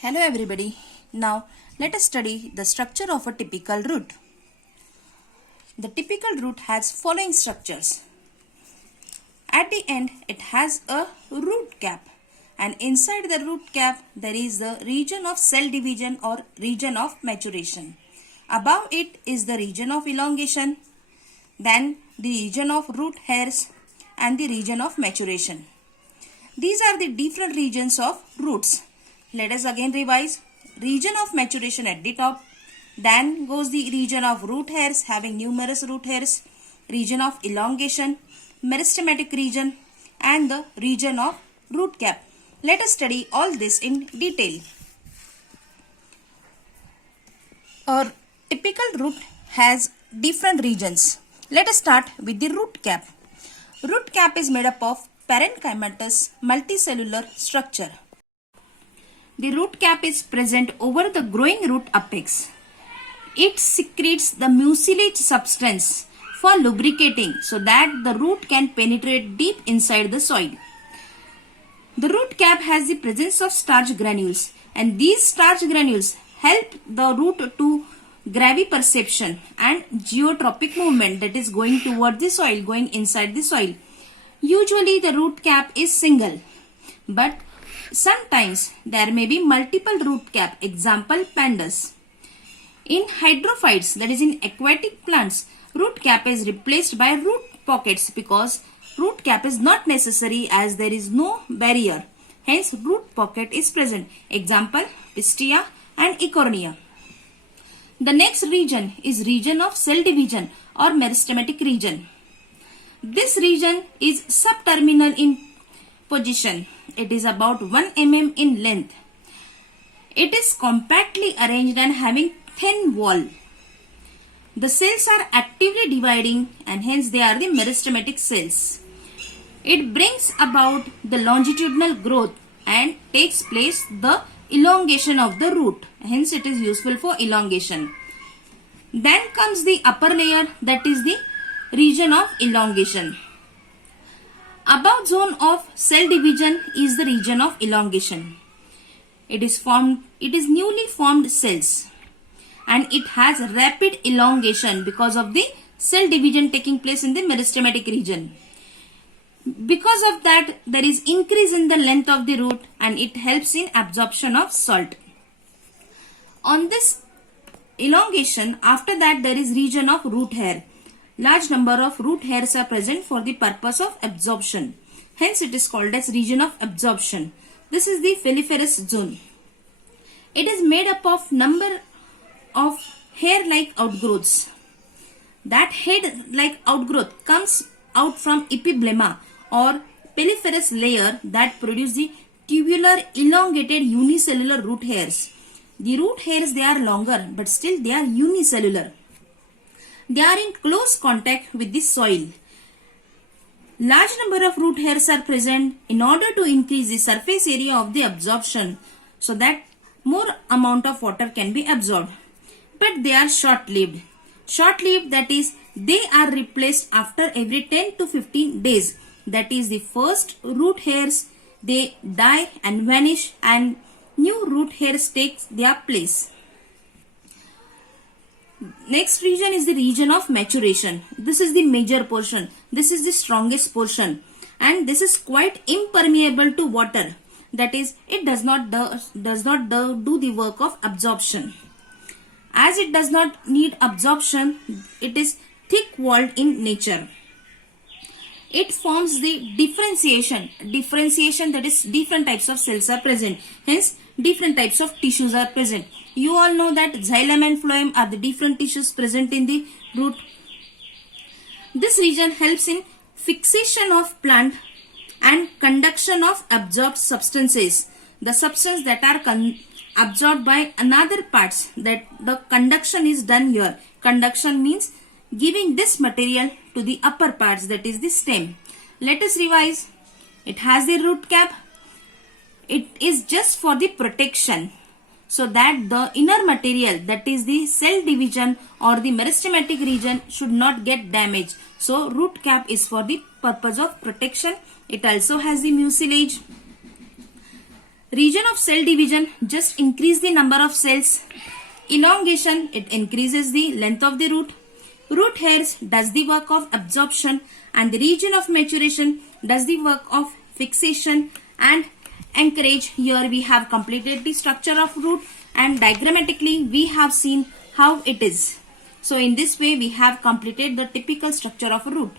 Hello everybody. Now let us study the structure of a typical root. The typical root has following structures. At the end it has a root cap, and inside the root cap there is the region of cell division or region of maturation. Above it is the region of elongation, then the region of root hairs and the region of maturation. These are the different regions of roots. Let us again revise. Region of maturation at the top. Then goes the region of root hairs having numerous root hairs. Region of elongation, meristematic region, and the region of root cap. Let us study all this in detail. A typical root has different regions. Let us start with the root cap. Root cap is made up of parenchymatous multicellular structure. The root cap is present over the growing root apex. It secretes the mucilage substance for lubricating so that the root can penetrate deep inside the soil. The root cap has the presence of starch granules, and these starch granules help the root to graviperception and geotropic movement, that is going toward the soil, going inside the soil. Usually the root cap is single, but sometimes there may be multiple root cap, example pandas. In hydrophytes, that is in aquatic plants, root cap is replaced by root pockets because root cap is not necessary as there is no barrier. Hence root pocket is present. Example Pistia and Eichhornia. The next region is region of cell division or meristematic region. This region is subterminal in position. It is about 1 mm in length. It is compactly arranged and having thin wall. The cells are actively dividing and hence they are the meristematic cells. It brings about the longitudinal growth and takes place the elongation of the root. Hence it is useful for elongation. Then comes the upper layer, that is the region of elongation. Above zone of cell division is the region of elongation. It is newly formed cells and it has rapid elongation because of the cell division taking place in the meristematic region. Because of that, there is increase in the length of the root and it helps in absorption of salt. On this elongation, after that there is region of root hair. Large number of root hairs are present for the purpose of absorption. Hence it is called as region of absorption. This is the foliferous zone. It is made up of number of hair-like outgrowths. That head-like outgrowth comes out from epiblema or piliferous layer that produce the tubular elongated unicellular root hairs. The root hairs, they are longer but still they are unicellular. They are in close contact with the soil. Large number of root hairs are present in order to increase the surface area of the absorption so that more amount of water can be absorbed. But they are short-lived. Short-lived, that is, they are replaced after every 10 to 15 days. That is, the first root hairs, they die and vanish and new root hairs take their place. Next region is the region of maturation. This is the major portion. This is the strongest portion and this is quite impermeable to water. That is, it does not do the work of absorption. As it does not need absorption, it is thick-walled in nature. It forms the differentiation. Differentiation, that is, different types of cells are present. Hence, different types of tissues are present. You all know that xylem and phloem are the different tissues present in the root. This region helps in fixation of plant and conduction of absorbed substances. The substance that are absorbed by another parts, that the conduction is done here. Conduction means giving this material to the upper parts, that is the stem. Let us revise. It has the root cap. It is just for the protection so that the inner material, that is the cell division or the meristematic region, should not get damaged. So root cap is for the purpose of protection. It also has the mucilage. Region of cell division just increase the number of cells. Elongation, it increases the length of the root. Root hairs does the work of absorption, and the region of maturation does the work of fixation and anchorage. Here we have completed the structure of root, and diagrammatically we have seen how it is. So in this way we have completed the typical structure of a root.